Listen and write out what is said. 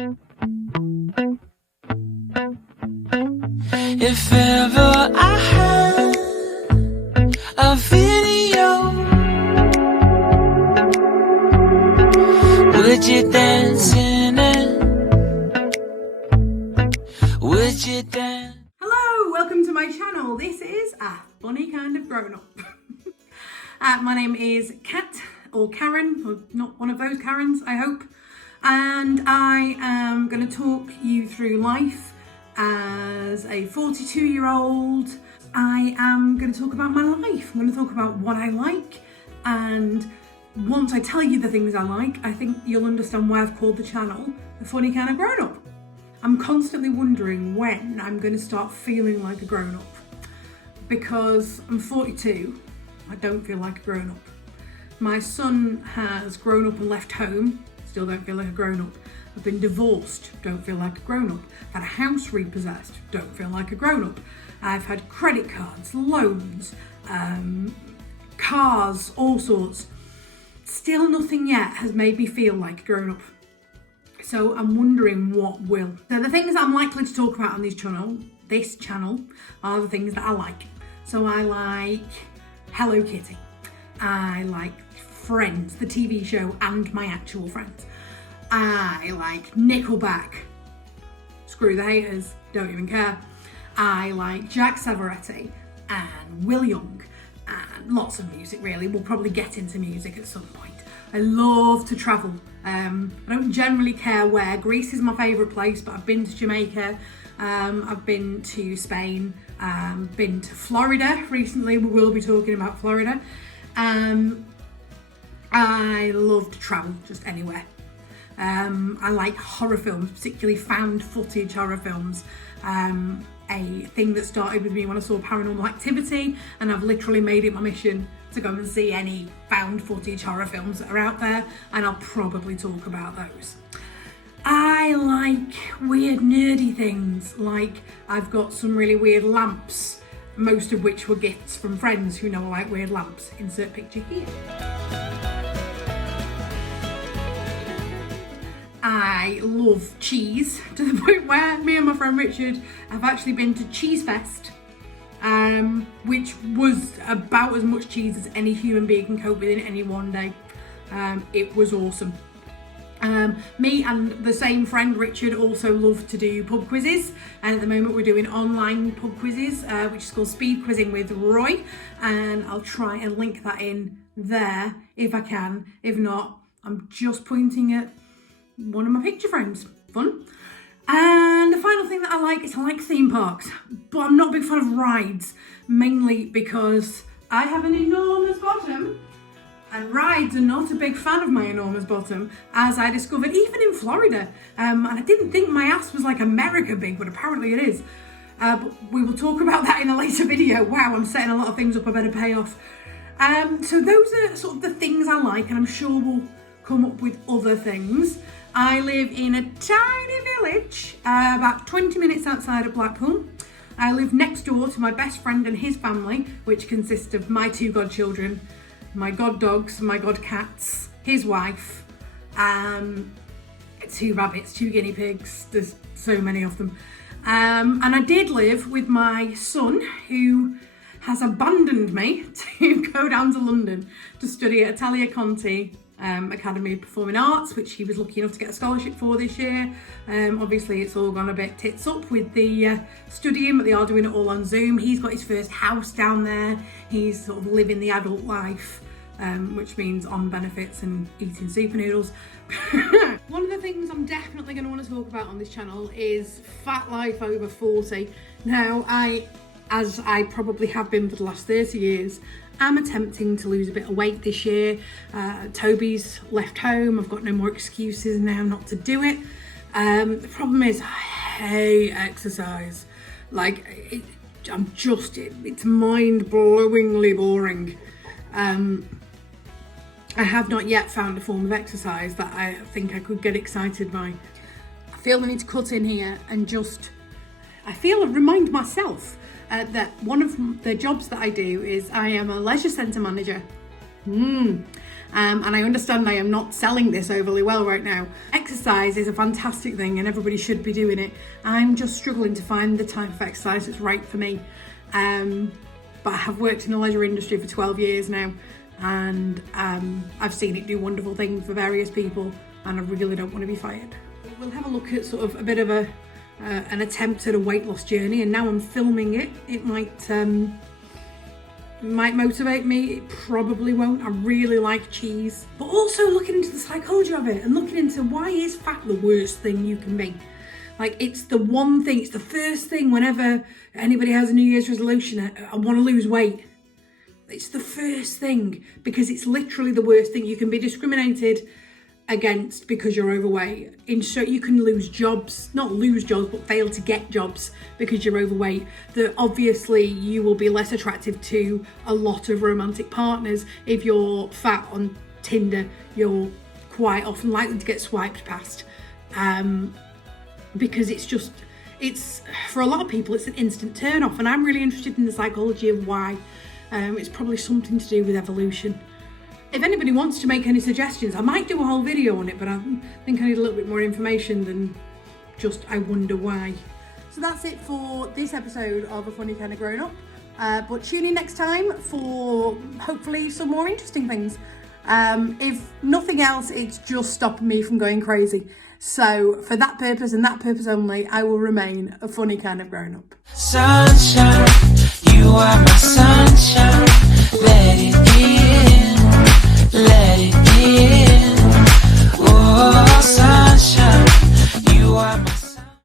If ever I had a video, would you dance in it? Would you dance? Hello, welcome to my channel. This is A Funny Kind of Grown Up. My name is Kat, or Karen, or not one of those Karens, I hope. And I am going to talk you through life as a 42-year-old. I am going to talk about my life. I'm going to talk about what I like, and once I tell you the things I like, I think you'll understand why I've called the channel The Funny Kind of Grown Up. I'm constantly wondering when I'm going to start feeling like a grown up, because I'm 42, I don't feel like a grown up. My son has grown up and left home, still don't feel like a grown up. I've been divorced, don't feel like a grown up. Had a house repossessed, don't feel like a grown up. I've had credit cards, loans, cars, all sorts. Still nothing yet has made me feel like a grown up. So I'm wondering what will. So the things that I'm likely to talk about on this channel are the things that I like. So I like Hello Kitty. I like Friends, the TV show, and my actual friends. I like Nickelback. Screw the haters, don't even care. I like Jack Savoretti and Will Young and lots of music really. We'll probably get into music at some point. I love to travel. I don't generally care where. Greece is my favourite place, but I've been to Jamaica, I've been to Spain, been to Florida recently. We will be talking about Florida. I love to travel, just anywhere. I like horror films, particularly found footage horror films. A thing that started with me when I saw Paranormal Activity, and I've literally made it my mission to go and see any found footage horror films that are out there, and I'll probably talk about those. I like weird nerdy things, like I've got some really weird lamps, most of which were gifts from friends who know I like weird lamps. Insert picture here. I love cheese to the point where me and my friend Richard have actually been to Cheese Fest, which was about as much cheese as any human being can cope with in any one day. It was awesome. Me and the same friend Richard also love to do pub quizzes, and at the moment we're doing online pub quizzes, which is called Speed Quizzing with Roy, and I'll try and link that in there if I can. If not, I'm just pointing at one of my picture frames. Fun. And the final thing that I like is I like theme parks, but I'm not a big fan of rides, mainly because I have an enormous bottom, and rides are not a big fan of my enormous bottom, as I discovered even in Florida. And I didn't think my ass was like America big, but apparently it is. But we will talk about that in a later video. Wow, I'm setting a lot of things up I better pay off. So those are sort of the things I like, and I'm sure we'll come up with other things. I live in a tiny village, about 20 minutes outside of Blackpool. I live next door to my best friend and his family, which consists of my two godchildren, my god dogs, my god cats, his wife, 2 rabbits, 2 guinea pigs. There's so many of them. And I did live with my son, who has abandoned me to go down to London to study at Italia Conti Academy of Performing Arts, which he was lucky enough to get a scholarship for this year. Obviously it's all gone a bit tits up with the studying, but they are doing it all on Zoom. He's got his first house down there. He's sort of living the adult life, which means on benefits and eating super noodles. One of the things I'm definitely going to want to talk about on this channel is fat life over 40. Now, as I probably have been for the last 30 years, I'm attempting to lose a bit of weight this year. Toby's left home. I've got no more excuses now not to do it. The problem is I hate exercise. Like, it's mind-blowingly boring. I have not yet found a form of exercise that I think I could get excited by. I feel I need to cut in here and remind myself that one of the jobs that I do is I am a leisure centre manager And I understand I am not selling this overly well right now. Exercise is a fantastic thing and everybody should be doing it. I'm just struggling to find the type of exercise that's right for me. But I have worked in the leisure industry for 12 years now, and I've seen it do wonderful things for various people, and I really don't want to be fired. We'll have a look at sort of a bit of an attempt at a weight loss journey, and now I'm filming it. It might motivate me, it probably won't. I really like cheese. But also looking into the psychology of it and looking into why is fat the worst thing you can be. Like, it's the one thing, it's the first thing whenever anybody has a New Year's resolution, I want to lose weight. It's the first thing, because it's literally the worst thing. You can be discriminated against because you're overweight. So you can lose jobs, not lose jobs, but fail to get jobs because you're overweight. That obviously you will be less attractive to a lot of romantic partners. If you're fat on Tinder, you're quite often likely to get swiped past. Because it's for a lot of people, it's an instant turn off. And I'm really interested in the psychology of why. It's probably something to do with evolution. If anybody wants to make any suggestions, I might do a whole video on it, but I think I need a little bit more information than just I wonder why. So that's it for this episode of A Funny Kind of Grown Up. But tune in next time for hopefully some more interesting things. If nothing else, it's just stopping me from going crazy. So for that purpose and that purpose only, I will remain a funny kind of grown up. Sunshine.